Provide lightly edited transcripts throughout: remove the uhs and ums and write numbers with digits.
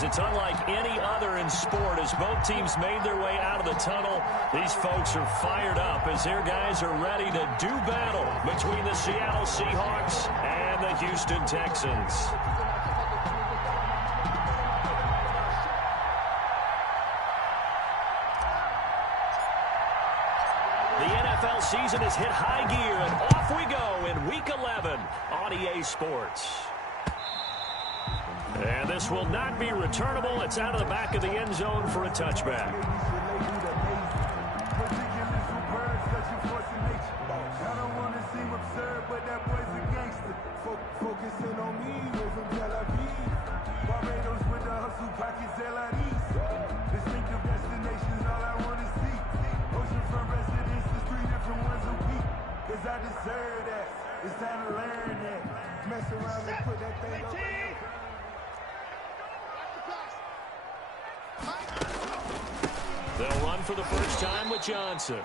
is. It's unlike any other in sport. As both teams made their way out of the tunnel, these folks are fired up as their guys are ready to do battle between the Seattle Seahawks and the Houston Texans. The NFL season has hit high gear, and off we go in Week 11 on EA Sports. And this will not be returnable. It's out of the back of the end zone for a touchback. I deserve that. It's time to learn that. Mess around and put that thing up. They'll run for the first time with Johnson.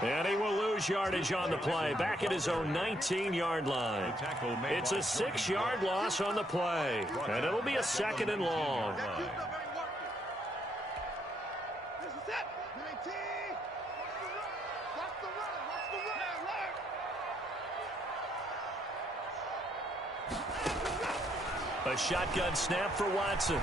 And he will lose yardage on the play, back at his own 19-yard line. It's a 6-yard loss on the play, and it'll be a 2nd and long. A shotgun snap for Watson.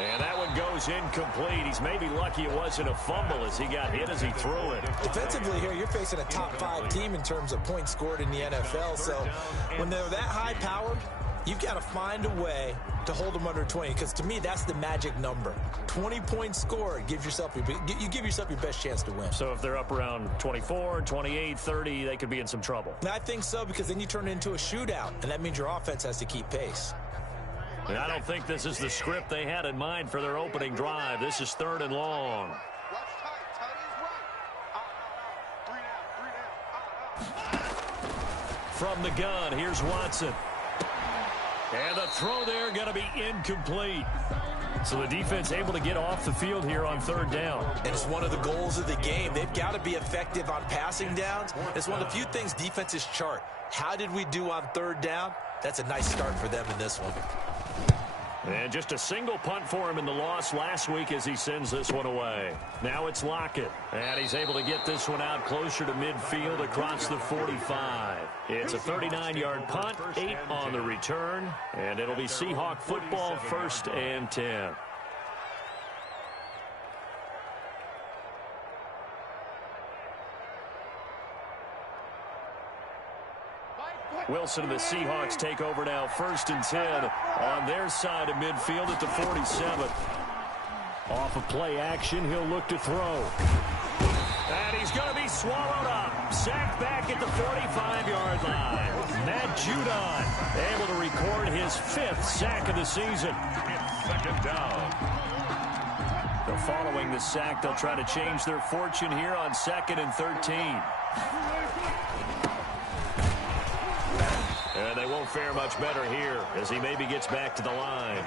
And that one goes incomplete. He's maybe lucky it wasn't a fumble as he got hit as he threw it. Defensively here, you're facing a top-5 team in terms of points scored in the NFL. So when they're that high-powered, you've got to find a way to hold them under 20, because to me, that's the magic number. 20 points scored, you give yourself your best chance to win. So if they're up around 24, 28, 30, they could be in some trouble. And I think so, because then you turn it into a shootout, and that means your offense has to keep pace. And I don't think this is the script they had in mind for their opening drive. This is 3rd and long. From the gun, here's Watson. And the throw there going to be incomplete. So the defense able to get off the field here on 3rd down. And it's one of the goals of the game. They've got to be effective on passing downs. It's one of the few things defenses chart. How did we do on 3rd down? That's a nice start for them in this one. And just a single punt for him in the loss last week as he sends this one away. Now it's Lockett. And he's able to get this one out closer to midfield across the 45. It's a 39-yard punt, 8 on the return. And it'll be Seahawk football, 1st and 10. Wilson and the Seahawks take over now, 1st and 10 on their side of midfield at the 47. Off of play action, he'll look to throw. And he's going to be swallowed up. Sacked back at the 45-yard line. Matt Judon able to record his 5th sack of the season. It's 2nd down. So following the sack, they'll try to change their fortune here on 2nd and 13. And they won't fare much better here as he maybe gets back to the line.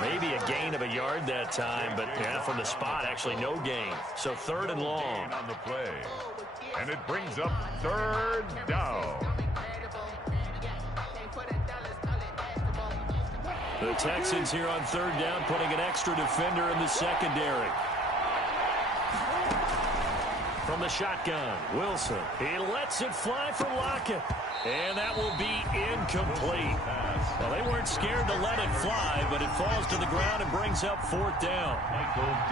Maybe a gain of a yard that time, but yeah, from the spot, actually no gain. So 3rd and long. On the play. And it brings up 3rd down. The Texans here on 3rd down, putting an extra defender in the secondary. From the shotgun, Wilson. He lets it fly for Lockett. And that will be incomplete. Well, they weren't scared to let it fly, but it falls to the ground and brings up 4th down.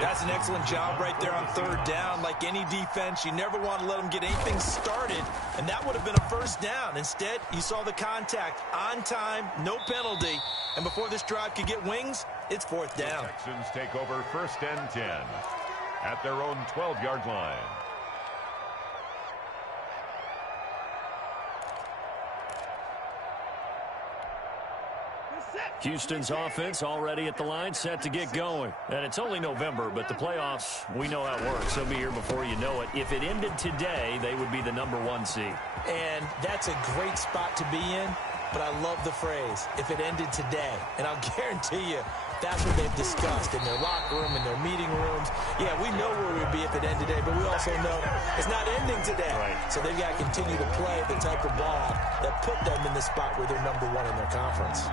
That's an excellent job right there on 3rd down. Like any defense, you never want to let them get anything started, and that would have been a 1st down. Instead, you saw the contact on time, no penalty, and before this drive could get wings, it's 4th down. The Texans take over 1st and 10 at their own 12-yard line. Houston's offense already at the line, set to get going. And it's only November, but the playoffs, we know how it works. They'll be here before you know it. If it ended today, they would be the #1 seed. And that's a great spot to be in. but I love the phrase, if it ended today. And I'll guarantee you, that's what they've discussed in their locker room, in their meeting rooms. Yeah, we know where we'd be if it ended today, but we also know it's not ending today. Right. So they've got to continue to play the type of ball that put them in the spot where they're #1 in their conference.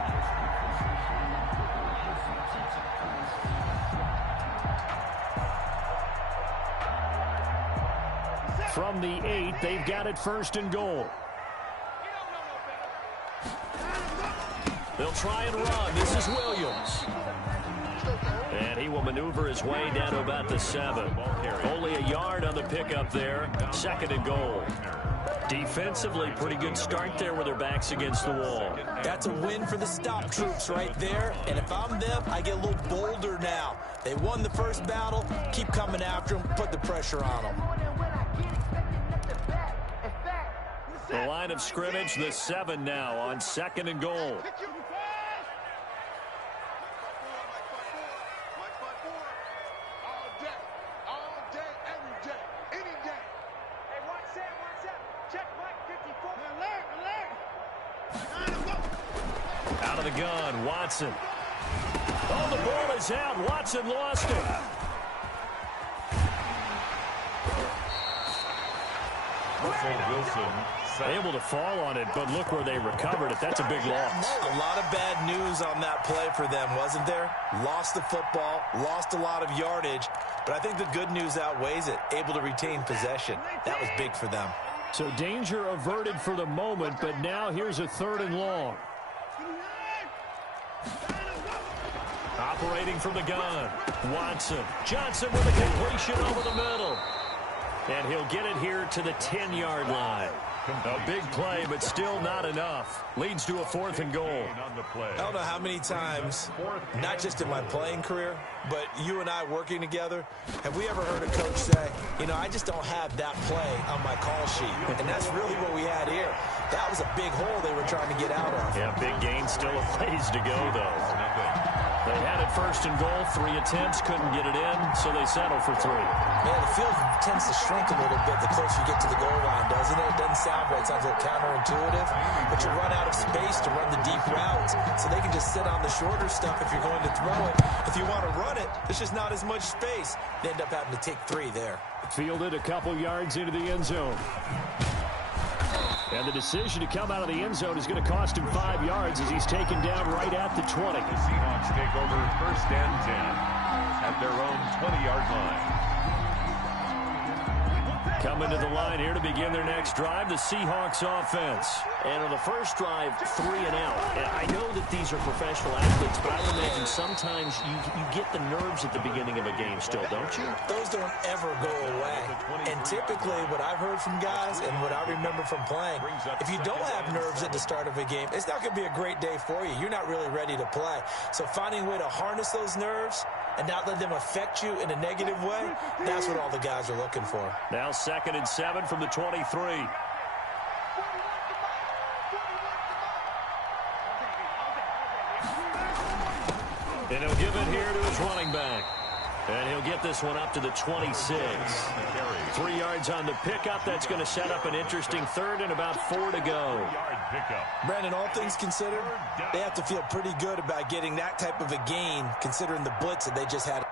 From the 8, they've got it 1st and goal. They'll try and run. This is Williams. And he will maneuver his way down to about the 7. Only a yard on the pickup there. 2nd and goal. Defensively, pretty good start there with their backs against the wall. That's a win for the stop troops right there. And if I'm them, I get a little bolder now. They won the first battle. Keep coming after them. Put the pressure on them. The line of scrimmage, the 7 now on 2nd and goal. Out of the gun, Watson. Oh, the ball is out. Watson lost it. Wilson able to fall on it, but look where they recovered it. That's a big loss. A lot of bad news on that play for them, wasn't there? Lost the football, lost a lot of yardage, but I think the good news outweighs it. Able to retain possession. That was big for them. So danger averted for the moment, but now here's a 3rd and long. Operating from the gun. Watson. Johnson with a completion over the middle. And he'll get it here to the 10-yard line. A big play, but still not enough. Leads to a 4th and goal. I don't know how many times, not just in my playing career, but you and I working together, have we ever heard a coach say, you know, I just don't have that play on my call sheet. And that's really what we had here. That was a big hole they were trying to get out of. Yeah, big gain, still a ways to go, though. They had it 1st and goal, 3 attempts, couldn't get it in, so they settle for 3. Man, the field tends to shrink a little bit the closer you get to the goal line, doesn't it? It doesn't sound right. It sounds a little counterintuitive, but you run out of space to run the deep routes, so they can just sit on the shorter stuff if you're going to throw it. If you want to run it, there's just not as much space. They end up having to take 3 there. Fielded a couple yards into the end zone. And the decision to come out of the end zone is going to cost him 5 yards as he's taken down right at the 20. The Seahawks take over 1st and 10 at their own 20-yard line. Coming to the line here to begin their next drive, the Seahawks offense. And on the first drive, 3 and out. And I know that these are professional athletes, but I would imagine sometimes you get the nerves at the beginning of a game still, don't you? Those don't ever go away. And typically what I've heard from guys and what I remember from playing, if you don't have nerves at the start of a game, it's not going to be a great day for you. You're not really ready to play. So finding a way to harness those nerves and not let them affect you in a negative way, that's what all the guys are looking for. Now 2nd and 7 from the 23. And he'll give it here to his running back. And he'll get this one up to the 26. 3 yards on the pickup. That's going to set up an interesting 3rd and about 4 to go. Brandon, all things considered, they have to feel pretty good about getting that type of a gain considering the blitz that they just had.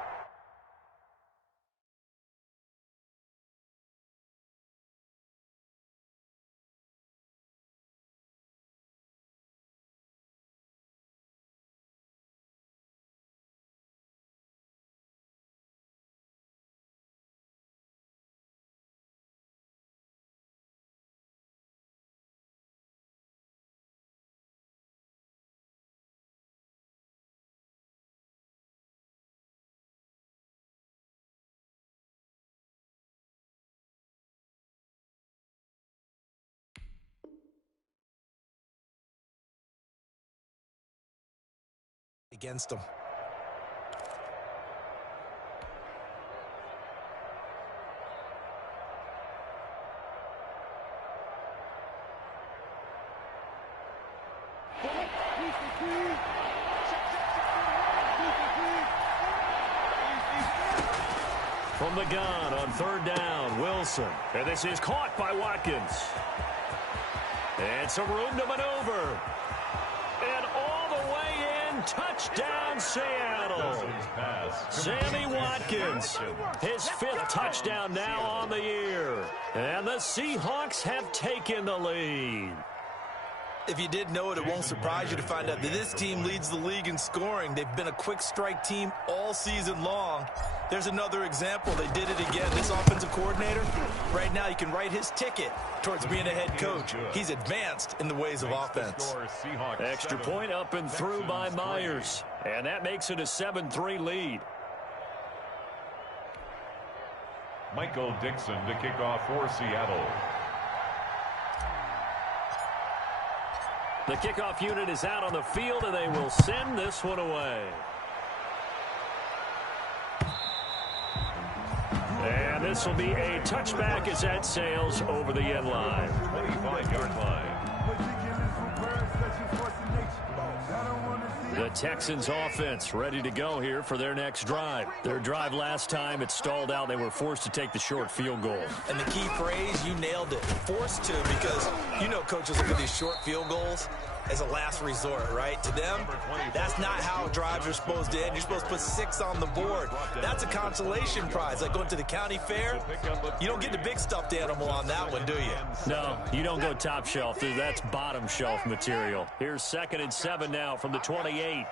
Against them. From the gun on 3rd down, Wilson. And this is caught by Watkins. And some room to maneuver. and all the way in. Touchdown, Seattle. Sammy Watkins, his 5th touchdown now on the year. And the Seahawks have taken the lead. If you didn't know it, it won't surprise you to find out that this team leads the league in scoring. They've been a quick strike team all season long. There's another example. They did it again. This offensive coordinator, right now you can write his ticket towards being a head coach. He's advanced in the ways of offense. Extra point up and through by Myers. And that makes it a 7-3 lead. Michael Dixon to kick off for Seattle. The kickoff unit is out on the field, and they will send this one away. And this will be a touchback as that sails over the end line. 25-yard line. The Texans offense ready to go here for their next drive. Their drive last time, it stalled out. They were forced to take the short field goal. And the key phrase, you nailed it. Forced to, because you know coaches look at these short field goals as a last resort, right? To them, that's not how drives are supposed to end. You're supposed to put 6 on the board. That's a consolation prize. Like going to the county fair, you don't get the big stuffed animal on that one, do you? No, you don't go top shelf. That's bottom shelf material. Here's 2nd and 7 now from the 28.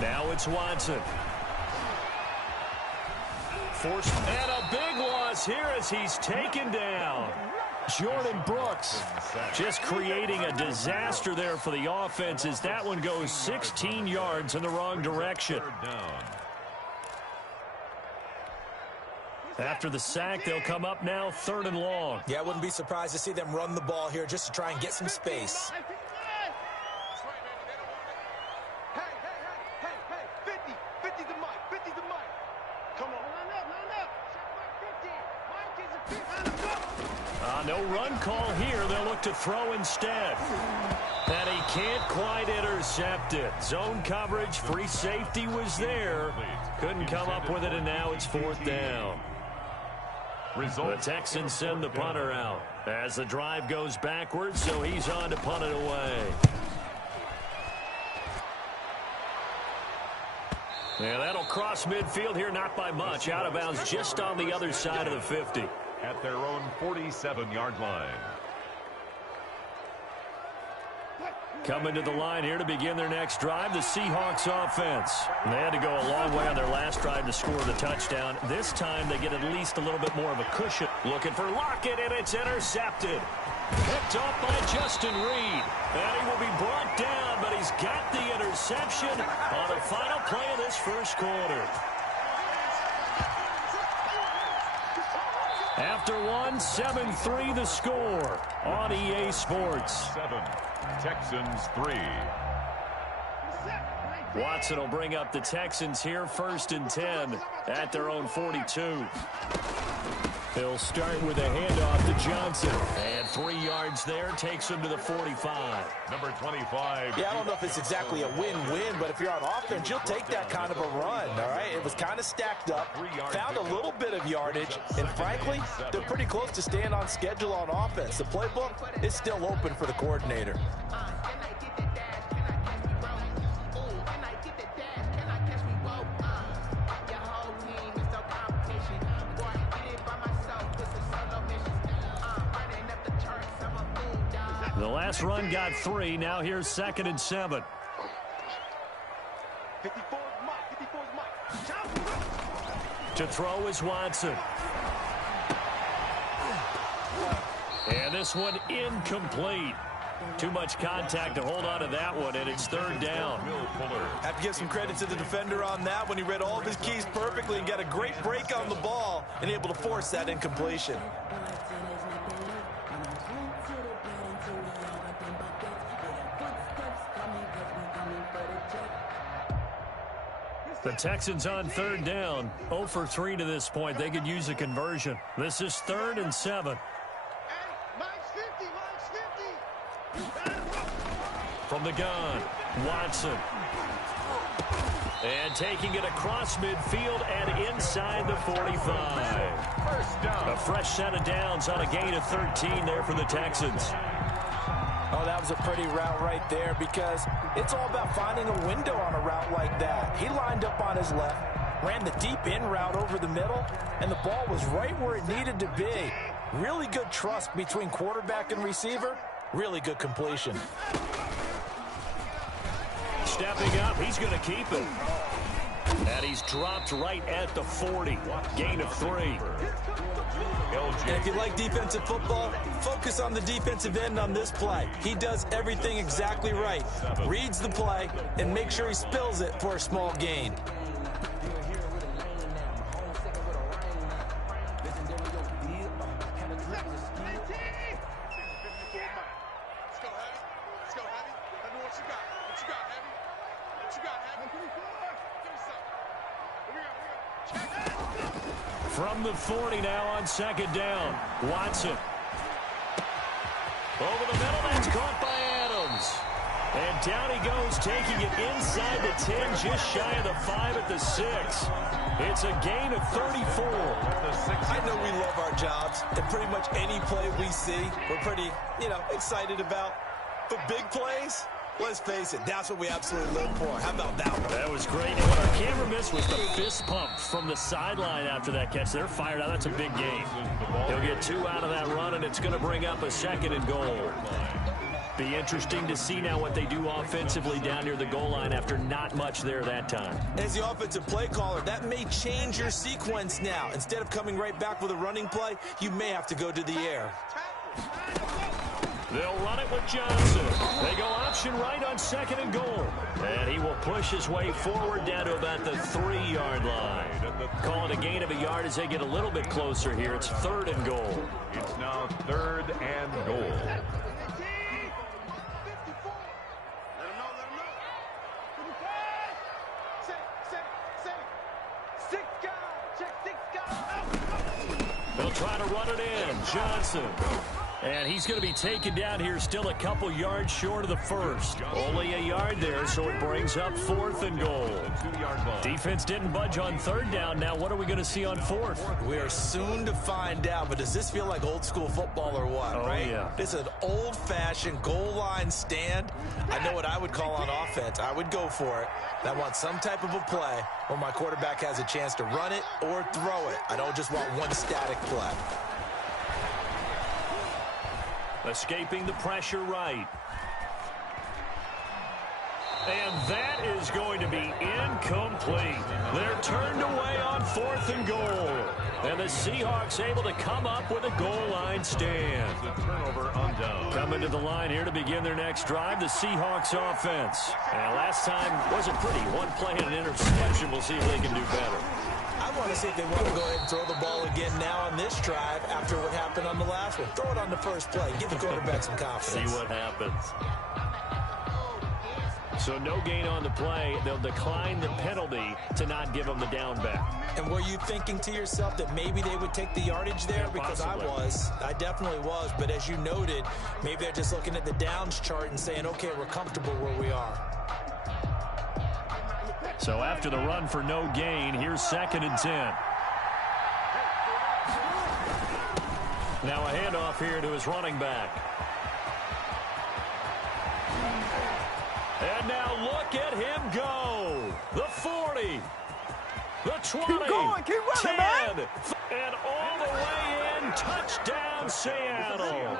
Now it's Watson. Forced, and a big loss here as he's taken down. Jordan Brooks just creating a disaster there for the offense as that one goes 16 yards in the wrong direction. After the sack, they'll come up now 3rd and long. Yeah, I wouldn't be surprised to see them run the ball here just to try and get some space. No run call here. They'll look to throw instead. And he can't quite intercept it. Zone coverage, free safety was there. Couldn't come up with it, and now it's 4th down. The Texans send the punter out as the drive goes backwards, so he's on to punt it away. Yeah, that'll cross midfield here, not by much. Out of bounds just on the other side of the 50. At their own 47-yard line. Coming to the line here to begin their next drive, the Seahawks offense. And they had to go a long way on their last drive to score the touchdown. This time they get at least a little bit more of a cushion. Looking for Lockett, and it's intercepted. Picked off by Justin Reed. And he will be brought down, but he's got the interception on the final play of this first quarter. After one, 7-3 the score on EA Sports. 7, Texans 3. Watson will bring up the Texans here, 1st and 10 at their own 42. They'll start with a handoff to Johnson. And 3 yards there takes him to the 45. Number 25. Yeah, I don't know if it's exactly a win-win, but if you're on offense, you'll take that kind of a run, all right? It was kind of stacked up, found a little bit of yardage, and frankly, they're pretty close to staying on schedule on offense. The playbook is still open for the coordinator. The last run got 3. Now here's 2nd and 7. To throw is Watson. And this one incomplete. Too much contact to hold on to that one, and it's 3rd down. Have to give some credit to the defender on that when he read all of his keys perfectly and got a great break on the ball and able to force that incompletion. The Texans on 3rd down, 0 for 3 to this point. They could use a conversion. This is 3rd and 7. From the gun, Watson. And taking it across midfield and inside the 45. First down. A fresh set of downs on a gain of 13 there for the Texans. Oh, that was a pretty route right there because it's all about finding a window on a route like that. He lined up on his left, ran the deep in route over the middle, and the ball was right where it needed to be. Really good trust between quarterback and receiver. Really good completion. Stepping up, he's going to keep it. And he's dropped right at the 40. Gain of 3. And if you like defensive football, focus on the defensive end on this play. He does everything exactly right. Reads the play and makes sure he spills it for a small gain. From the 40 now on second down. Watson. Over the middle, that's caught by Adams. And down he goes, taking it inside the 10, just shy of the 5 at the 6. It's a gain of 34. I know we love our jobs, and pretty much any play we see, we're pretty, excited about. But big plays, let's face it, that's what we absolutely live for. How about that one? That was great. And what our camera missed was the fist pump from the sideline after that catch. They're fired out. That's a big gain. He'll get 2 out of that run, and it's going to bring up a 2nd and goal. Be interesting to see now what they do offensively down near the goal line after not much there that time. As the offensive play caller, that may change your sequence now. Instead of coming right back with a running play, you may have to go to the air. They'll run it with Johnson. They go option right on 2nd and goal. And he will push his way forward down to about the 3-yard line. Calling a gain of a yard as they get a little bit closer here. It's 3rd and goal. It's now 3rd and goal. They'll try to run it in. Johnson. And he's going to be taken down here, still a couple yards short of the 1st. Only a yard there, so it brings up 4th and goal. Defense didn't budge on 3rd down. Now what are we going to see on 4th? We are soon to find out, but does this feel like old school football or what, right? Yeah. This is an old-fashioned goal line stand. I know what I would call on offense. I would go for it. I want some type of a play where my quarterback has a chance to run it or throw it. I don't just want one static play. Escaping the pressure right. And that is going to be incomplete. They're turned away on 4th and goal. And the Seahawks able to come up with a goal line stand. The turnover on down. Coming to the line here to begin their next drive, the Seahawks offense. And last time wasn't pretty. One play and an interception. We'll see if they can do better. I want to see if they want to go ahead and throw the ball again now on this drive after what happened on the last one. Throw it on the first play. Give the quarterback some confidence. See what happens. So no gain on the play. They'll decline the penalty to not give them the down back. And were you thinking to yourself that maybe they would take the yardage there? Because possibly. I definitely was. But as you noted, maybe they're just looking at the downs chart and saying, okay, we're comfortable where we are. So after the run for no gain, here's 2nd and 10. Now a handoff here to his running back. And now look at him go. The 40. The 20. Keep going. Keep running, 10. man. And all the way in. Touchdown, Seattle.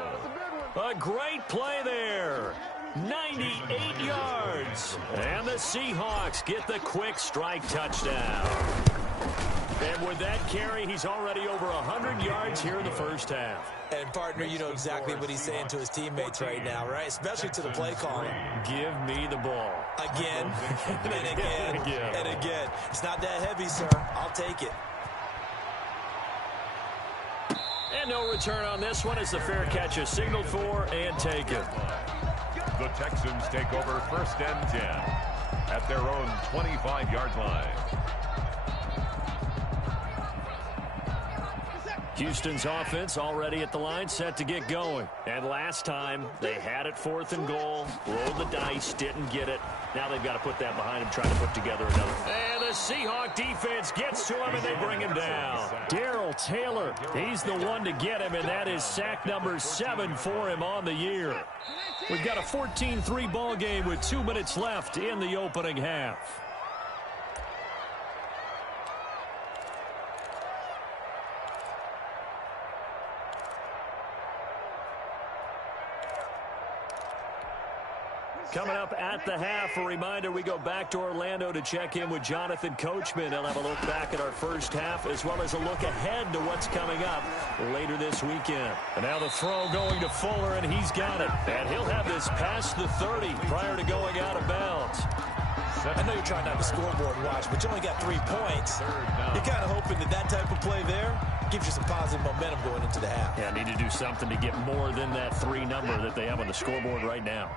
A great play there. 98 yards. And the Seahawks get the quick strike touchdown. And with that carry, he's already over 100 yards here in the first half. And, partner, you know exactly what he's saying to his teammates right now, right? Especially to the play caller. Give me the ball. Again, and again, and again. It's not that heavy, sir. I'll take it. And no return on this one as the fair catch is signaled for and taken. The Texans take over 1st and 10 at their own 25-yard line. Houston's offense already at the line, set to get going. And last time, they had it 4th and goal, rolled the dice, didn't get it. Now they've got to put that behind them, trying to put together another. And the Seahawk defense gets to him, and they bring him down. Darrell Taylor, he's the one to get him, and that is sack number 7 for him on the year. We've got a 14-3 ball game with 2 minutes left in the opening half. Coming up at the half, a reminder, we go back to Orlando to check in with Jonathan Coachman. He'll have a look back at our first half as well as a look ahead to what's coming up later this weekend. And now the throw going to Fuller, and he's got it. And he'll have this past the 30 prior to going out of bounds. I know you're trying not to scoreboard watch, but you only got 3 points. You're kind of hoping that that type of play there gives you some positive momentum going into the half. Yeah, need to do something to get more than that 3 number that they have on the scoreboard right now.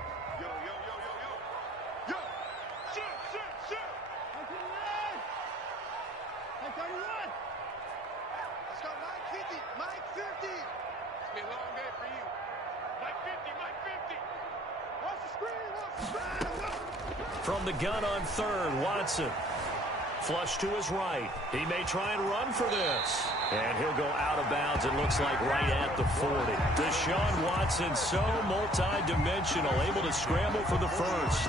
From the gun on 3rd, Watson. Flush to his right. He may try and run for this. And he'll go out of bounds, it looks like, right at the 40. Deshaun Watson, so multi-dimensional, able to scramble for the first.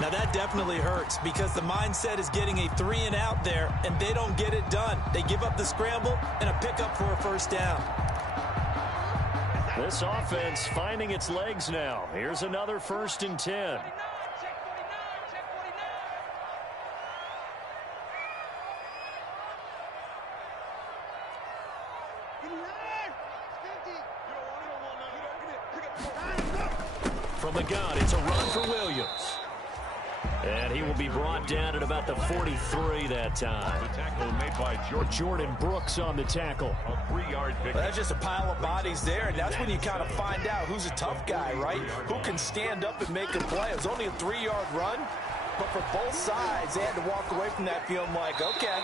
Now that definitely hurts because the mindset is getting a 3 and out there, and they don't get it done. They give up the scramble and a pickup for a first down. This offense finding its legs now. Here's another 1st and 10. From the gun, it's a run for Williams. And he will be brought down at about the 43 that time. The tackle made by Jordan Brooks on the tackle. A 3-yard pick. Well, that's just a pile of bodies there, and that's when you kind of find out who's a tough guy, right? Who can stand up and make a play. It was only a 3-yard run, but for both sides, they had to walk away from that feeling like, okay,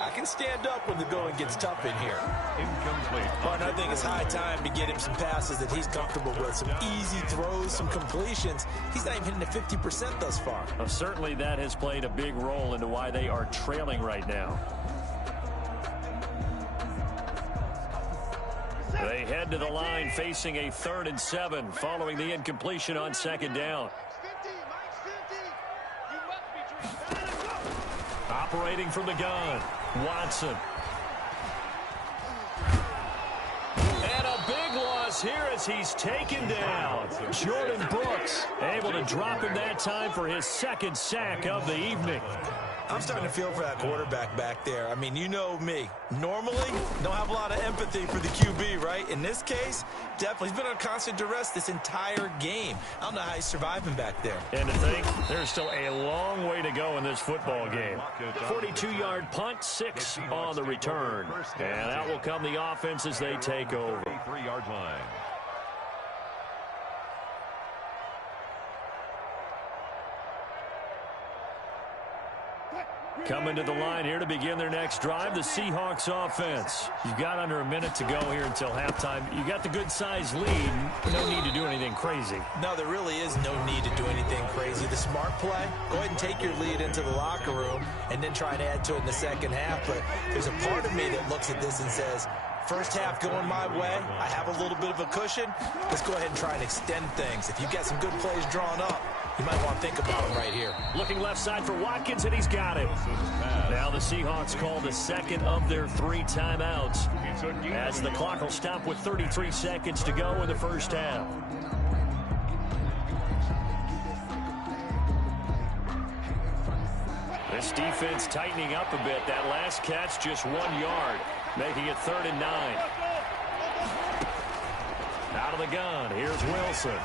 I can stand up when the going gets tough in here. Incomplete. But I think it's high time to get him some passes that he's comfortable with, some easy throws, some completions. He's not even hitting the 50% thus far. Well, certainly that has played a big role into why they are trailing right now. They head to the line facing a 3rd and 7 following the incompletion on 2nd down. Operating from the gun, Watson. And a big loss here as he's taken down. Jordan Brooks able to drop him that time for his 2nd sack of the evening. I'm starting to feel for that quarterback back there. I mean, you know me. Normally, don't have a lot of empathy for the QB, right? In this case, definitely. He's been on constant duress this entire game. I don't know how he's surviving back there. And to think, there's still a long way to go in this football game. 42-yard punt, 6 on the return. And out will come the offense as they take over. 3-yard line. Coming to the line here to begin their next drive, the Seahawks offense. You've got under a minute to go here until halftime. You got the good-sized lead. No need to do anything crazy. No, there really is no need to do anything crazy. The smart play, go ahead and take your lead into the locker room and then try and add to it in the second half. But there's a part of me that looks at this and says, first half going my way, I have a little bit of a cushion. Let's go ahead and try and extend things. If you've got some good plays drawn up, you might want to think about them right here. Looking left side for Watkins, and he's got it. Now the Seahawks call the 2nd of their 3 timeouts as the clock will stop with 33 seconds to go in the first half. This defense tightening up a bit. That last catch just 1 yard, making it 3rd and 9. Out of the gun, here's Wilson.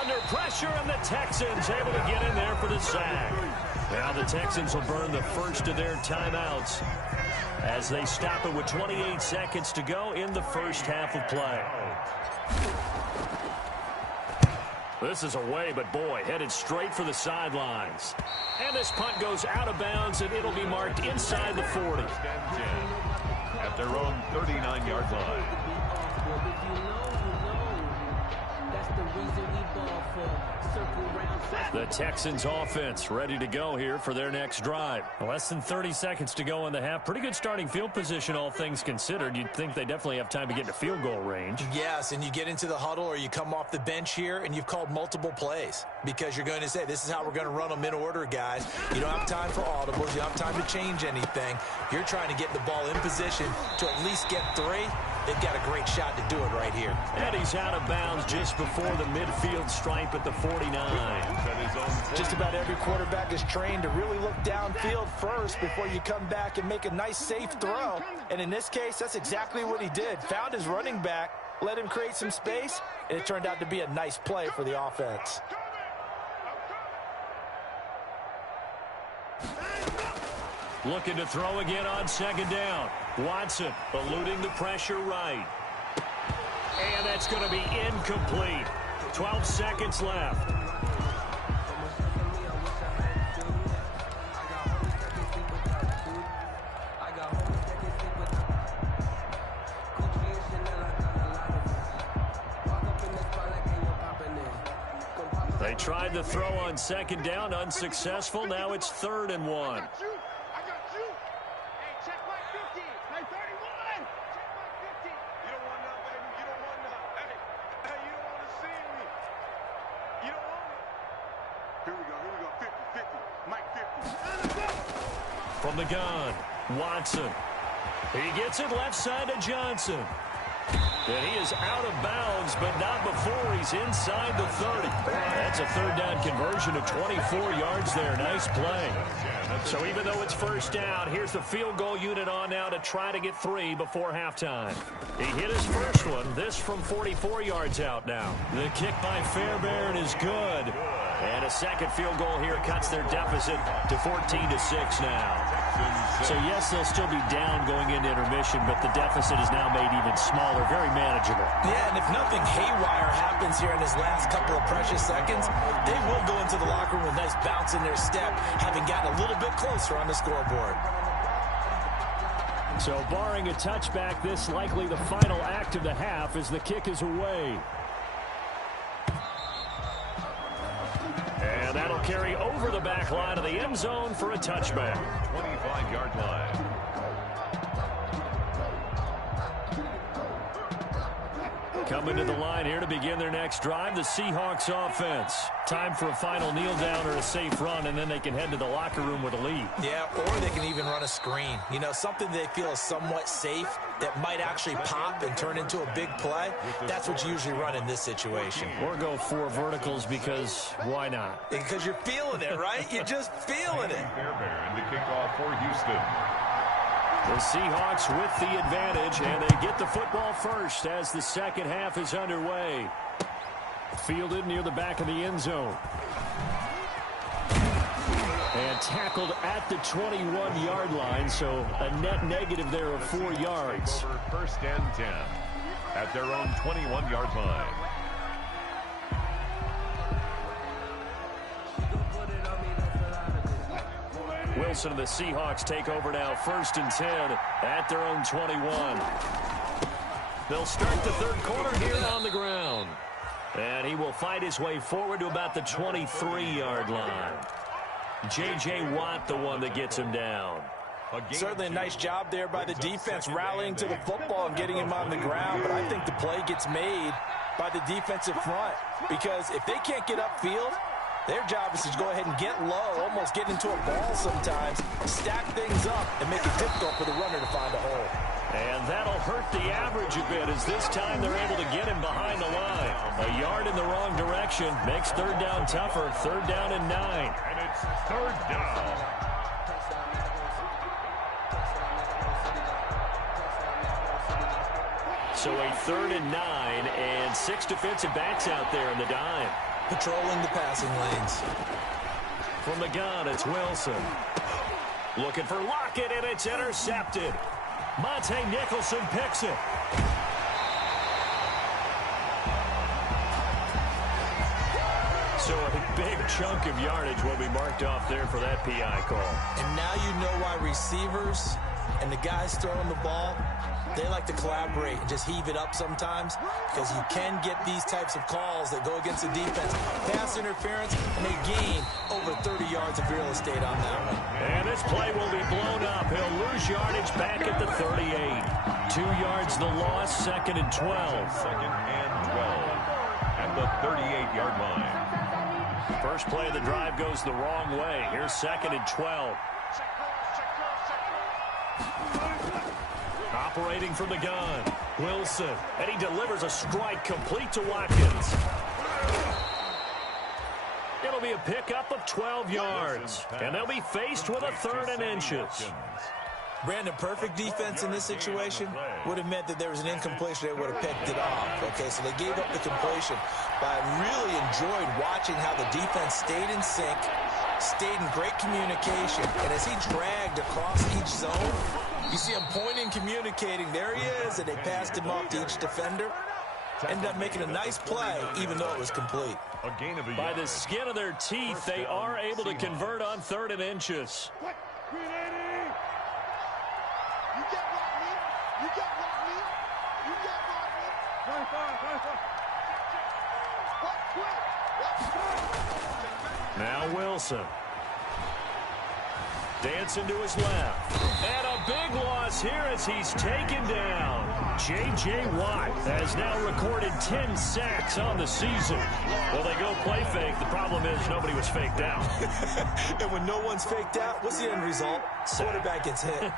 Under pressure, and the Texans able to get in there for the sack. Now the Texans will burn the first of their timeouts as they stop it with 28 seconds to go in the first half of play. This is away, but boy, headed straight for the sidelines. And this punt goes out of bounds, and it'll be marked inside the 40. at their own 39-yard line. The Texans offense ready to go here for their next drive. Less than 30 seconds to go in the half. Pretty good starting field position, all things considered. You'd think they definitely have time to get to field goal range. Yes, and you get into the huddle or you come off the bench here and you've called multiple plays because you're going to say, this is how we're going to run them in order, guys. You don't have time for audibles. You don't have time to change anything. You're trying to get the ball in position to at least get 3. They've got a great shot to do it right here. And he's out of bounds just before the midfield stripe at the 49. Just about every quarterback is trained to really look downfield first before you come back and make a nice, safe throw. And in this case, that's exactly what he did. Found his running back, let him create some space, and it turned out to be a nice play for the offense. Looking to throw again on second down. Watson eluding the pressure right. And that's going to be incomplete. 12 seconds left. They tried to throw on second down, unsuccessful. Now it's 3rd and 1. From the gun, Watson. He gets it left side to Johnson. And he is out of bounds, but not before he's inside the 30. That's a 3rd down conversion of 24 yards there. Nice play. So even though it's 1st down, here's the field goal unit on now to try to get 3 before halftime. He hit his first one. This from 44 yards out now. The kick by Fairbairn is good. And a second field goal here cuts their deficit to 14-6 now. So, yes, they'll still be down going into intermission, but the deficit is now made even smaller, very manageable. Yeah, and if nothing haywire happens here in his last couple of precious seconds, they will go into the locker room with a nice bounce in their step, having gotten a little bit closer on the scoreboard. So, barring a touchback, this likely the final act of the half as the kick is away. And that'll carry over the back line of the end zone for a touchback. 25-yard line. Coming to the line here to begin their next drive, the Seahawks offense. Time for a final kneel down or a safe run, and then they can head to the locker room with a lead. Yeah, or they can even run a screen. You know, something they feel is somewhat safe that might actually pop and turn into a big play. That's what you usually run in this situation. Or go 4 verticals because why not? Because you're feeling it, right? You're just feeling it. Fairbairn to kick off for Houston. The Seahawks with the advantage, and they get the football first as the second half is underway. Fielded near the back of the end zone. And tackled at the 21-yard line, so a net negative there of 4 yards. 1st and 10 at their own 21-yard line. Wilson and the Seahawks take over now, 1st and 10 at their own 21. They'll start the 3rd quarter here on the ground. And he will fight his way forward to about the 23-yard line. J.J. Watt, the one that gets him down. Certainly a nice job there by the defense rallying to the football and getting him on the ground, but I think the play gets made by the defensive front because if they can't get upfield, their job is to go ahead and get low, almost get into a ball sometimes, stack things up, and make it difficult for the runner to find a hole. And that'll hurt the average a bit as this time they're able to get him behind the line. A yard in the wrong direction makes 3rd down tougher. 3rd down and 9. And it's 3rd down. So a 3rd and 9 and 6 defensive backs out there in the dime. Patrolling the passing lanes. From the gun, it's Wilson. Looking for Lockett, and it's intercepted. Monte Nicholson picks it. So a big chunk of yardage will be marked off there for that PI call. And now you know why receivers and the guys throwing the ball, they like to collaborate and just heave it up sometimes because you can get these types of calls that go against the defense. Pass interference, and they gain over 30 yards of real estate on that one. And this play will be blown up. He'll lose yardage back at the 38. 2 yards the loss, 2nd and 12. 2nd and 12 at the 38-yard line. First play of the drive goes the wrong way. Here's 2nd and 12. Operating from the gun, Wilson. And he delivers a strike complete to Watkins. It'll be a pickup of 12 yards. And they'll be faced with a 3rd and inches. Brandon, perfect defense in this situation would have meant that there was an incompletion. They would have picked it off. Okay, so they gave up the completion. But I really enjoyed watching how the defense stayed in sync, stayed in great communication. And as he dragged across each zone, you see him pointing, communicating. There he is, and they passed him off to each defender. Ended up making a nice play, even though it was complete. By the skin of their teeth, they are able to convert on 3rd and inches. Now Wilson. Dancing to his left. And a big loss here as he's taken down. J.J. Watt has now recorded 10 sacks on the season. Well, they go play fake. The problem is nobody was faked out. And when no one's faked out, what's the end result? Quarterback gets hit.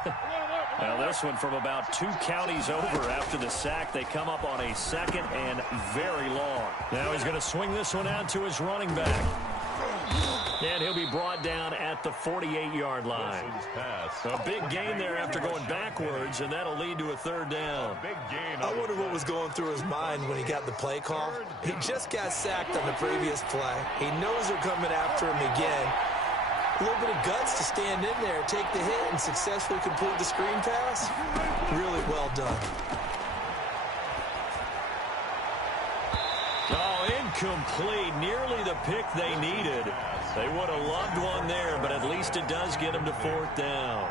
Well, this one from about 2 counties over after the sack. They come up on a 2nd and very long. Now he's going to swing this one out to his running back. And he'll be brought down at the 48-yard line. A big gain there after going backwards, and that'll lead to a 3rd down. I wonder what was going through his mind when he got the play call. He just got sacked on the previous play. He knows they're coming after him again. A little bit of guts to stand in there, take the hit, and successfully complete the screen pass. Really well done. Oh, incomplete. Nearly the pick they needed. They would have loved one there, but at least it does get them to 4th down.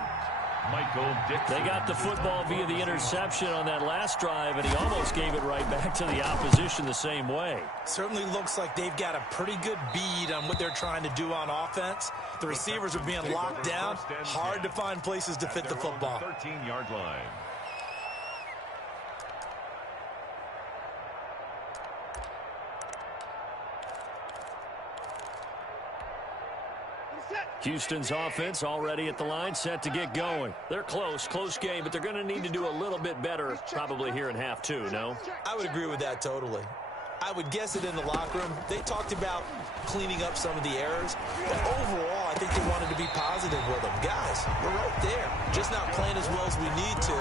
They got the football via the interception on that last drive, and he almost gave it right back to the opposition the same way. Certainly looks like they've got a pretty good bead on what they're trying to do on offense. The receivers are being locked down. Hard to find places to fit the football. 13-yard line. Houston's offense already at the line, set to get going. They're close game, but they're going to need to do a little bit better probably here in half 2, no? I would agree with that totally. I would guess it in the locker room. They talked about cleaning up some of the errors, but overall, I think they wanted to be positive with them. Guys, we're right there. Just not playing as well as we need to.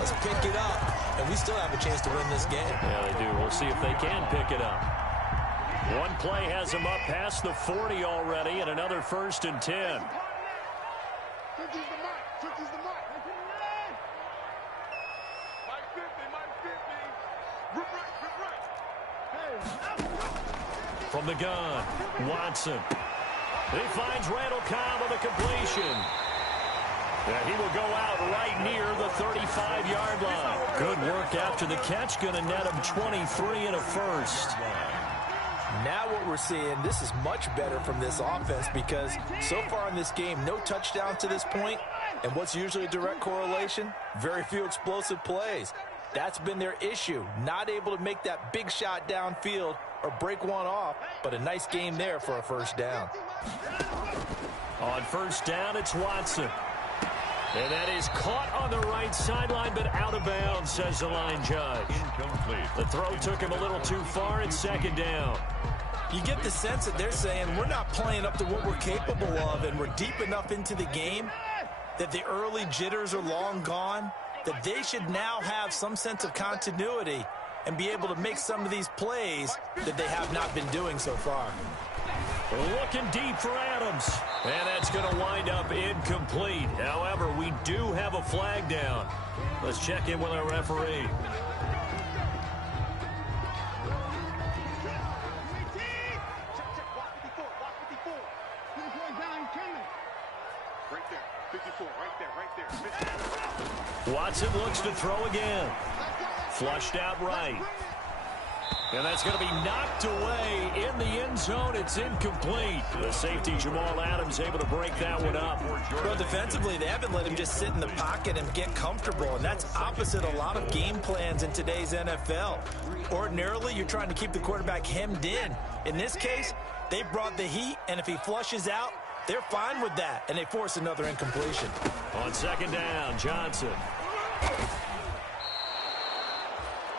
Let's pick it up, and we still have a chance to win this game. Yeah, they do. We'll see if they can pick it up. One play has them up past the 40 already, and another 1st and 10. From the gun, Watson. He finds Randall Cobb with a completion. Yeah, he will go out right near the 35-yard line. Good work after the catch. Going to net him 23 and a 1st. Now what we're seeing, this is much better from this offense because so far in this game, no touchdowns to this point. And what's usually a direct correlation? Very few explosive plays. That's been their issue. Not able to make that big shot downfield or break one off, but a nice game there for a 1st down. On 1st down, it's Watson. And that is caught on the right sideline, but out of bounds, says the line judge. Incomplete. The throw took him a little too far, and 2nd down. You get the sense that they're saying we're not playing up to what we're capable of, and we're deep enough into the game that the early jitters are long gone, that they should now have some sense of continuity and be able to make some of these plays that they have not been doing so far. Looking deep for Adams. And that's going to wind up incomplete. However, we do have a flag down. Let's check in with our referee. Right there. 54, right there. Watson looks to throw again. Flushed out right. And that's going to be knocked away in the end zone. It's incomplete. The safety, Jamal Adams, able to break that one up. Well, defensively, they haven't let him just sit in the pocket and get comfortable, and that's opposite a lot of game plans in today's NFL. Ordinarily, you're trying to keep the quarterback hemmed in. In this case, they brought the heat, and if he flushes out, they're fine with that, and they force another incompletion. On second down, Johnson.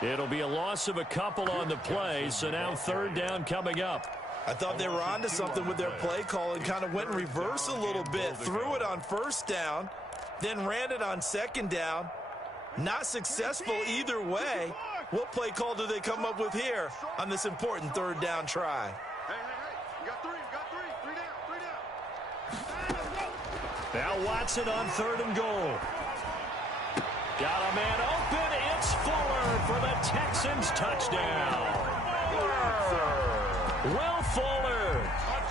It'll be a loss of a couple on the play, so now third down coming up. I thought they were onto something with their play call and kind of went in reverse a little bit. Threw it on first down, then ran it on second down. Not successful either way. What play call do they come up with here on this important third down try? You got three down. Now Watson on third and goal. Got a man open. It's Fuller for the Texans touchdown. Will Fuller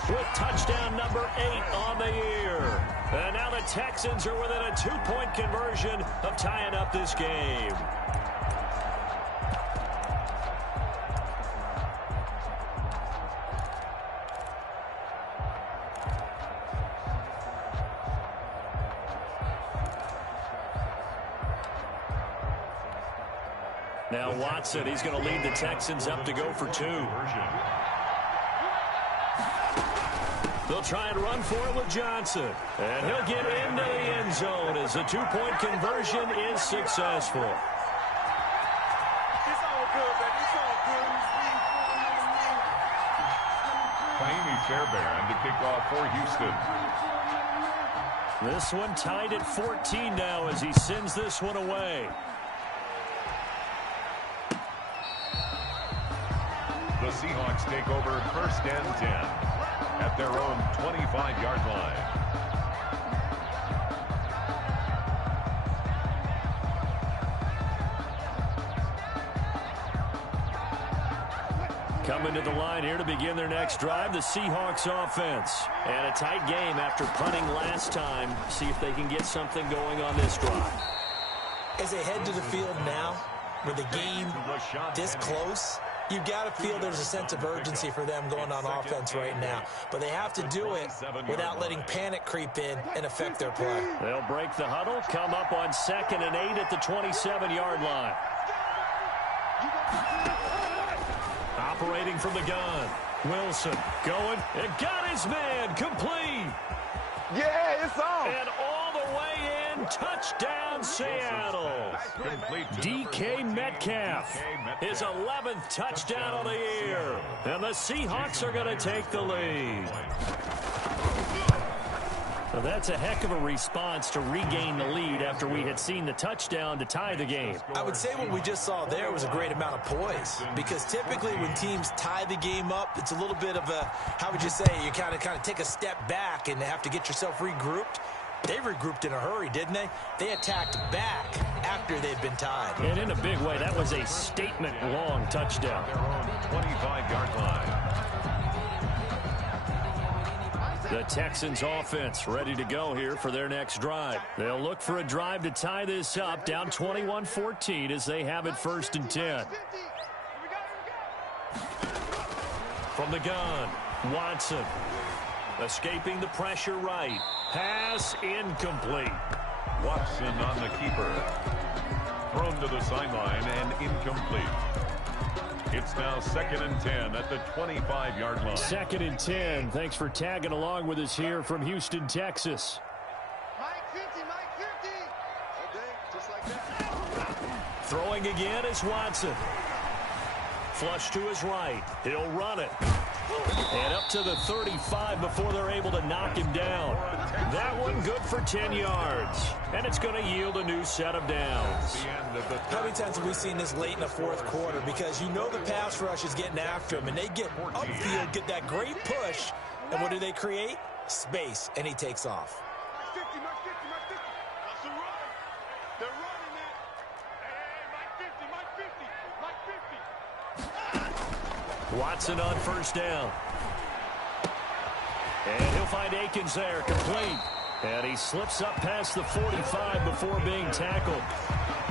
with touchdown number 8 on the year. And now the Texans are within a 2-point conversion of tying up this game. Now Watson, he's going to lead the Texans up to go for 2. They'll try and run for it with Johnson. And he'll get into the end zone as the 2-point conversion is successful. It's all good, man. It's all good. Fahimi Fairbairn to kick off for Houston. This one tied at 14 now as he sends this one away. The Seahawks take over first and 10 at their own 25-yard line. Coming to the line here to begin their next drive, the Seahawks offense. And a tight game after punting last time. See if they can get something going on this drive. As they head to the field now, with the game this close, you've got to feel there's a sense of urgency for them going on offense right now. But they have to do it without letting panic creep in and affect their play. They'll break the huddle, come up on 2nd and 8 at the 27-yard line. Operating from the gun. Wilson going and got his man complete. Yeah, it's on. And all the way in, touchdown Seattle. DK Metcalf, his 11th touchdown of the year. And the Seahawks are going to take the lead. So that's a heck of a response to regain the lead after we had seen the touchdown to tie the game. I would say what we just saw there was a great amount of poise, because typically when teams tie the game up, it's a little bit of a, how would you say, you kind of take a step back and have to get yourself regrouped. They regrouped in a hurry, didn't they? They attacked back after they'd been tied. And in a big way, that was a statement-long touchdown. Their own 25-yard line. The Texans offense ready to go here for their next drive. They'll look for a drive to tie this up, down 21-14 as they have it 1st and 10. From the gun, Watson escaping the pressure right. Pass incomplete. Watson on the keeper. Thrown to the sideline and incomplete. It's now 2nd and 10 at the 25-yard line. 2nd and 10. Thanks for tagging along with us here from Houston, Texas. Mike 50. Okay, just like that. Throwing again is Watson. Flush to his right. He'll run it. And up to the 35 before they're able to knock him down. That one good for 10 yards. And it's going to yield a new set of downs. How many times have we seen this late in the 4th quarter? Because you know the pass rush is getting after him, and they get upfield, get that great push. And what do they create? Space, and he takes off. Mike 50. That's a run. They're running it. Hey, Mike 50. Watson on 1st down. And he'll find Akins there, complete. And he slips up past the 45 before being tackled.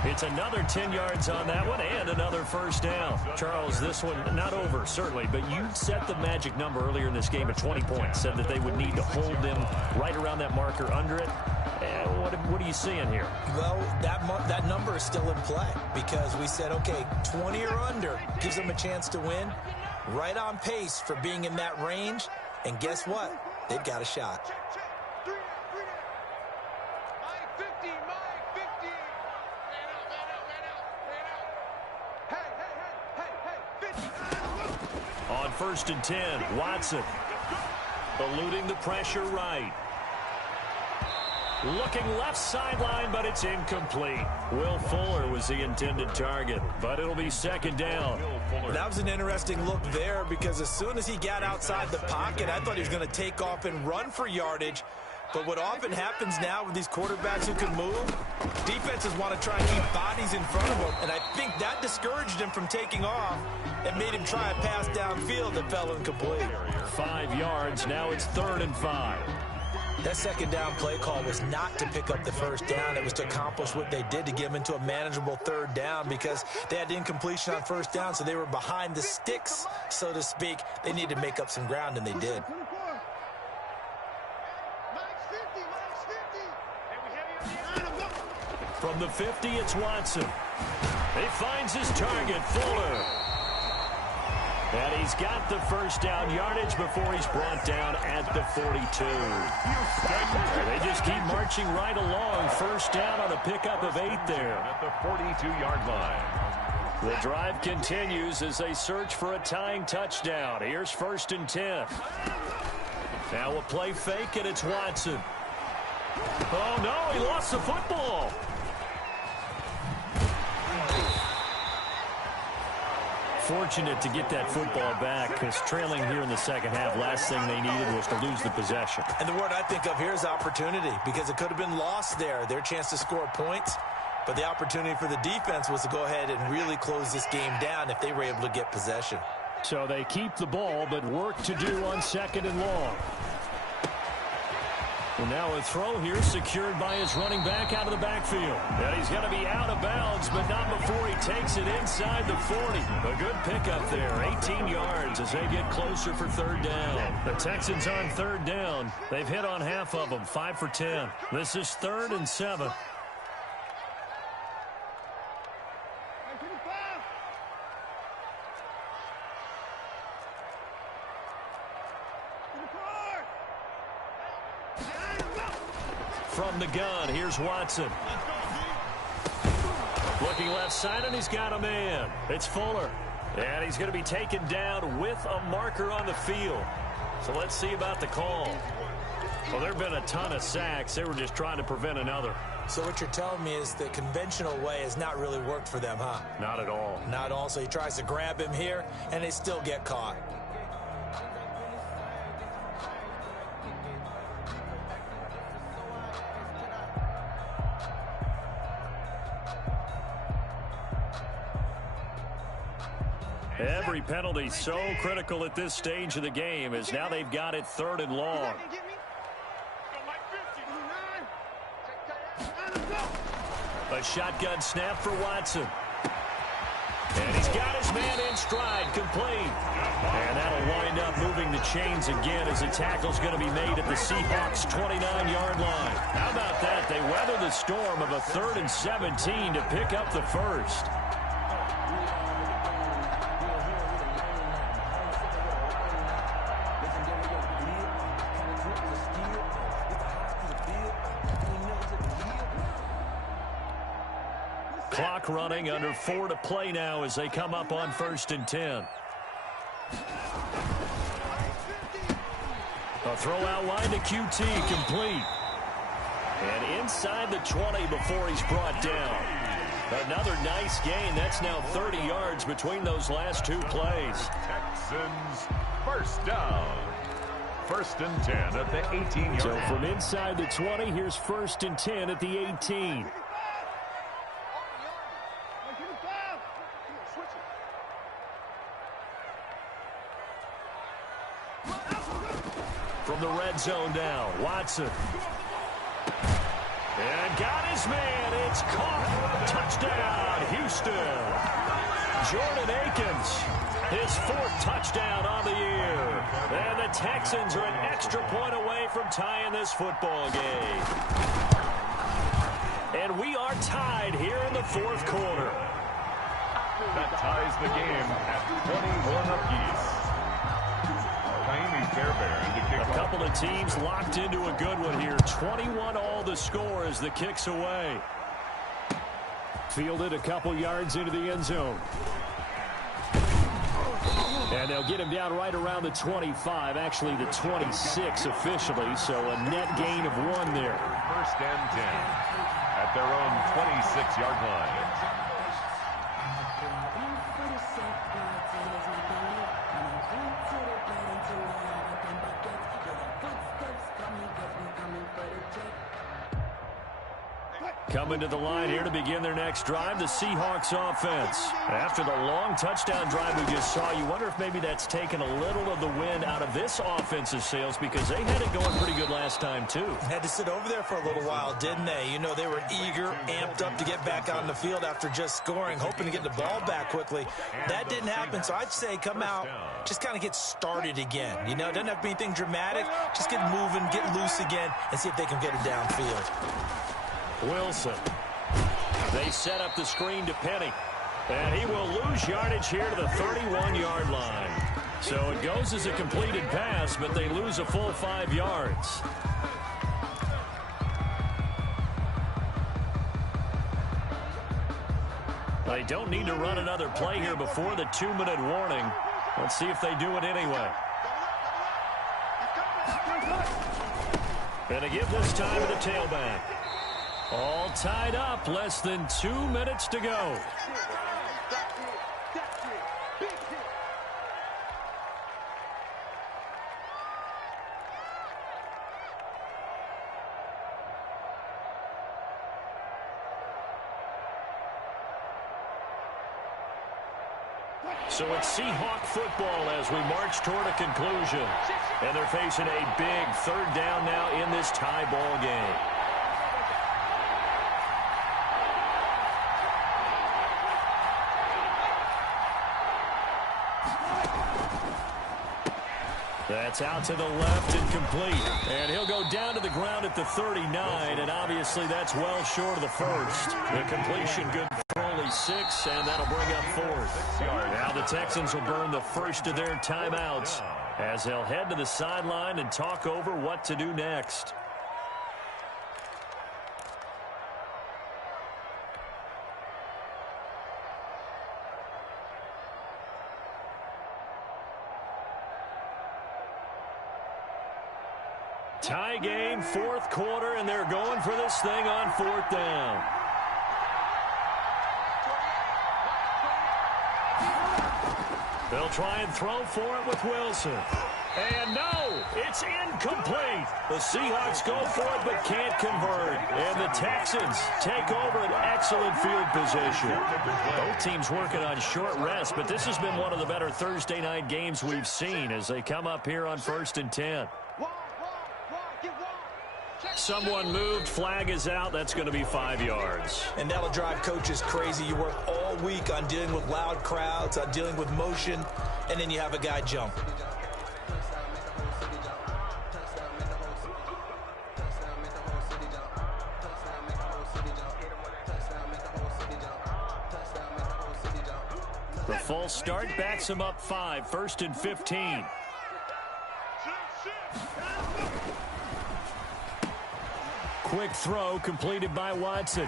It's another 10 yards on that one and another first down. Charles, this one not over, certainly, but you set the magic number earlier in this game at 20 points, said that they would need to hold them right around that marker under it. What are you seeing here? Well, that number is still in play because we said, okay, 20 or under gives them a chance to win. Right on pace for being in that range. And guess what? They've got a shot. On 1st and 10, Watson eluding the pressure right. Looking left sideline, but it's incomplete. Will Fuller was the intended target, but it'll be 2nd down. That was an interesting look there because as soon as he got outside the pocket, I thought he was going to take off and run for yardage. But what often happens now with these quarterbacks who can move, defenses want to try and keep bodies in front of them, and I think that discouraged him from taking off and made him try a pass downfield that fell incomplete. 5 yards, now it's 3rd and 5. That 2nd down play call was not to pick up the first down. It was to accomplish what they did to get them into a manageable 3rd down because they had incompletion on 1st down, so they were behind the sticks, so to speak. They needed to make up some ground, and they did. From the 50, it's Watson. He finds his target, Fuller. And he's got the first down yardage before he's brought down at the 42. They just keep marching right along. First down on a pickup of 8 there. At the 42-yard line. The drive continues as they search for a tying touchdown. Here's 1st and 10. Now a play fake, and it's Watson. Oh, no, he lost the football. Fortunate to get that football back because trailing here in the 2nd half, last thing they needed was to lose the possession. And the word I think of here is opportunity because it could have been lost there, their chance to score points. But the opportunity for the defense was to go ahead and really close this game down if they were able to get possession. So they keep the ball, but work to do on 2nd and long. And now a throw here secured by his running back out of the backfield. And he's going to be out of bounds, but not before he takes it inside the 40. A good pickup there, 18 yards as they get closer for 3rd down. The Texans on 3rd down. They've hit on half of them, 5 for 10. This is 3rd and 7. From the gun, here's Watson. Looking left side, and he's got a man. It's Fuller. And he's going to be taken down with a marker on the field. So let's see about the call. Well, there have been a ton of sacks. They were just trying to prevent another. So what you're telling me is the conventional way has not really worked for them, huh? Not at all. Not at all. So he tries to grab him here, and they still get caught. Every penalty so critical at this stage of the game as now they've got it 3rd and long. A shotgun snap for Watson. And he's got his man in stride, complete. And that'll wind up moving the chains again as the tackle's going to be made at the Seahawks' 29-yard line. How about that? They weather the storm of a 3rd and 17 to pick up the first. Clock running, under 4 to play now as they come up on 1st and 10. A throw out wide to QT, complete. And inside the 20 before he's brought down. Another nice gain. That's now 30 yards between those last 2 plays. Texans first down. 1st and 10 at the 18-yard line. So from inside the 20, here's 1st and 10 at the 18. From the red zone now, Watson. And got his man. It's caught. Touchdown, Houston. Jordan Akins, his 4th touchdown on the year. And the Texans are an extra point away from tying this football game. And we are tied here in the 4th quarter. That ties the game at 21 apiece. A couple of teams locked into a good one here. 21 all the score as the kick's away. Fielded a couple yards into the end zone. And they'll get him down right around the 25, actually the 26 officially, so a net gain of 1 there. 1st and 10 at their own 26-yard line. Coming to the line here to begin their next drive, the Seahawks offense. After the long touchdown drive we just saw, you wonder if maybe that's taken a little of the wind out of this offense's sails because they had it going pretty good last time, too. Had to sit over there for a little while, didn't they? You know, they were eager, amped up to get back on the field after just scoring, hoping to get the ball back quickly. That didn't happen, so I'd say come out, just kind of get started again. You know, it doesn't have to be anything dramatic. Just get moving, get loose again, and see if they can get it downfield. Wilson. They set up the screen to Penny. And he will lose yardage here to the 31-yard line. So it goes as a completed pass, but they lose a full 5 yards. They don't need to run another play here before the 2-minute warning. Let's see if they do it anyway. And a give this time to the tailback. All tied up, less than 2 minutes to go. So it's Seahawk football as we march toward a conclusion. And they're facing a big 3rd down now in this tie ball game. That's out to the left and complete. And he'll go down to the ground at the 39, and obviously that's well short of the first. The completion good for only 6, and that'll bring up 4th. Now the Texans will burn the first of their timeouts as they'll head to the sideline and talk over what to do next. Tie game, 4th quarter, and they're going for this thing on 4th down. They'll try and throw for it with Wilson. And no, it's incomplete. The Seahawks go for it but can't convert. And the Texans take over an excellent field position. Both teams working on short rest, but this has been one of the better Thursday night games we've seen as they come up here on 1st and 10. Someone moved, flag is out, that's going to be 5 yards. And that'll drive coaches crazy. You work all week on dealing with loud crowds, on dealing with motion, and then you have a guy jump. The false start backs him up 5, 1st and 15. Quick throw completed by Watson.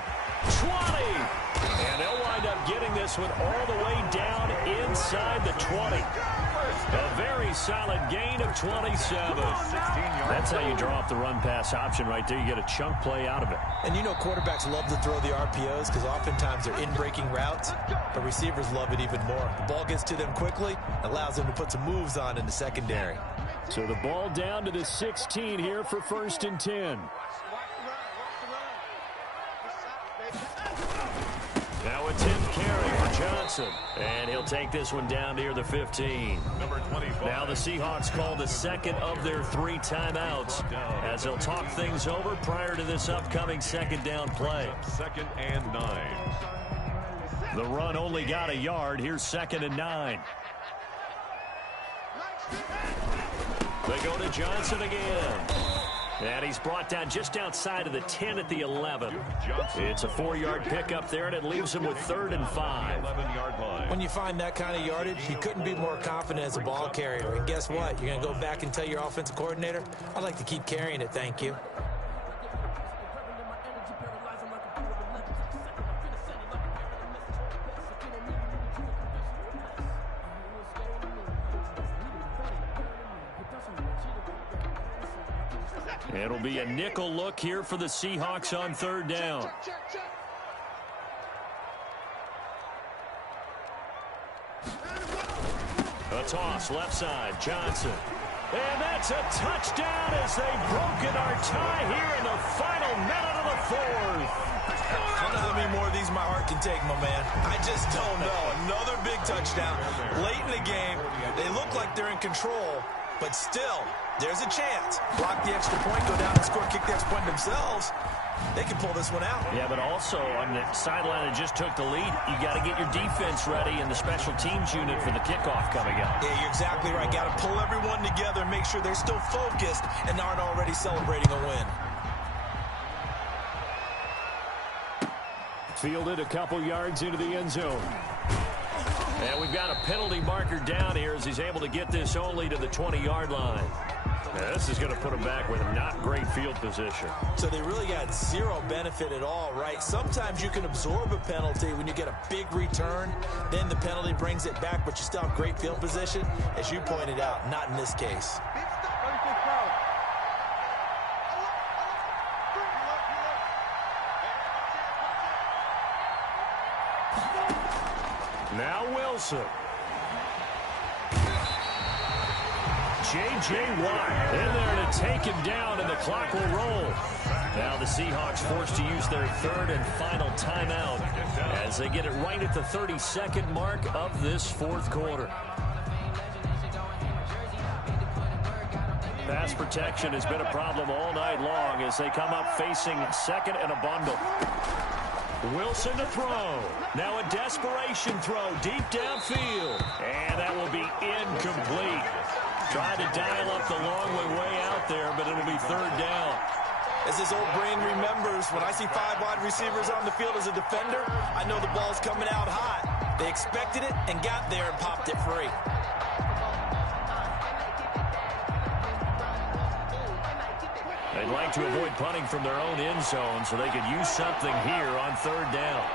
20! And they'll wind up getting this one all the way down inside the 20. A very solid gain of 27. That's how you draw up the run-pass option right there. You get a chunk play out of it. And you know quarterbacks love to throw the RPOs because oftentimes they're in-breaking routes, but receivers love it even more. The ball gets to them quickly, allows them to put some moves on in the secondary. So the ball down to the 16 here for 1st and 10. Now it's him carry for Johnson. Johnson. And he'll take this one down near the 15. Number 25. Now the Seahawks call the second of their 3 timeouts as they'll talk things over prior to this upcoming second down play. 2nd and 9. The run only got a yard. Here's 2nd and 9. They go to Johnson again. And he's brought down just outside of the 10 at the 11. It's a 4-yard pickup there, and it leaves him with 3rd and 5. 11-yard line. When you find that kind of yardage, you couldn't be more confident as a ball carrier. And guess what? You're going to go back and tell your offensive coordinator, I'd like to keep carrying it, thank you. It'll be a nickel look here for the Seahawks on 3rd down. A toss left side, Johnson. And that's a touchdown as they've broken our tie here in the final minute of the 4th. How many more of these my heart can take, my man? I just don't know. Another big touchdown. Late in the game, they look like they're in control, but still, there's a chance. Block the extra point, go down and score, kick the extra point themselves. They can pull this one out. Yeah, but also on the sideline that just took the lead, you got to get your defense ready and the special teams unit for the kickoff coming up. Yeah, you're exactly right. Got to pull everyone together and make sure they're still focused and aren't already celebrating a win. Fielded a couple yards into the end zone. And we've got a penalty marker down here as he's able to get this only to the 20-yard line. Now, this is going to put him back with not great field position. So they really got zero benefit at all, right? Sometimes you can absorb a penalty when you get a big return. Then the penalty brings it back, but you still have great field position. As you pointed out, not in this case. Now Wilson. J.J. Watt in there to take him down, and the clock will roll. Now the Seahawks forced to use their 3rd and final timeout as they get it right at the 32nd mark of this 4th quarter. Pass protection has been a problem all night long as they come up facing 2nd and a bundle. Wilson to throw. Now a desperation throw deep downfield. And that will be incomplete. Tried to dial up the long way out there, but it'll be 3rd down. As his old brain remembers, when I see 5 wide receivers on the field as a defender, I know the ball's coming out hot. They expected it and got there and popped it free. They'd like to avoid punting from their own end zone so they could use something here on 3rd down.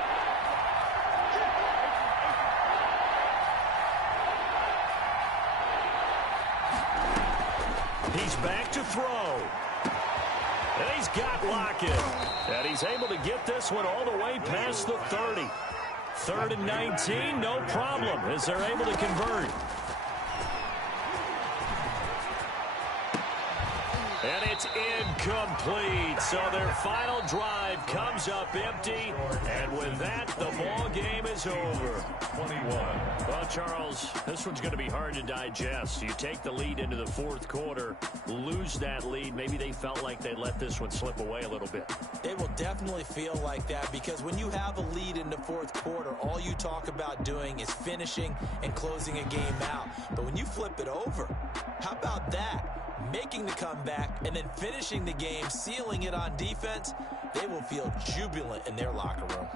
He's back to throw. And he's got Lockett. And he's able to get this one all the way past the 30. 3rd and 19, no problem, as they're able to convert. And it's incomplete. So their final drive comes up empty. And with that, the ball game is over. 21. Well, Charles, this one's going to be hard to digest. You take the lead into the 4th quarter, lose that lead. Maybe they felt like they let this one slip away a little bit. It will definitely feel like that because when you have a lead in the 4th quarter, all you talk about doing is finishing and closing a game out. But when you flip it over, how about that? Making the comeback and then finishing the game, sealing it on defense, they will feel jubilant in their locker room.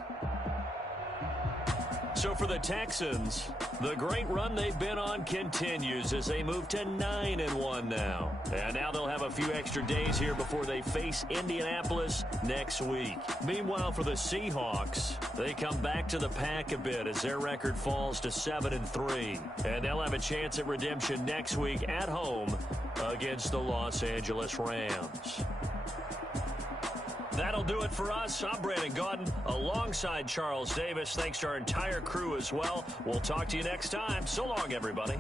So for the Texans, the great run they've been on continues as they move to 9-1 now. And now they'll have a few extra days here before they face Indianapolis next week. Meanwhile, for the Seahawks, they come back to the pack a bit as their record falls to 7-3. And they'll have a chance at redemption next week at home against the Los Angeles Rams. That'll do it for us. I'm Brandon Gaudin alongside Charles Davis. Thanks to our entire crew as well. We'll talk to you next time. So long, everybody.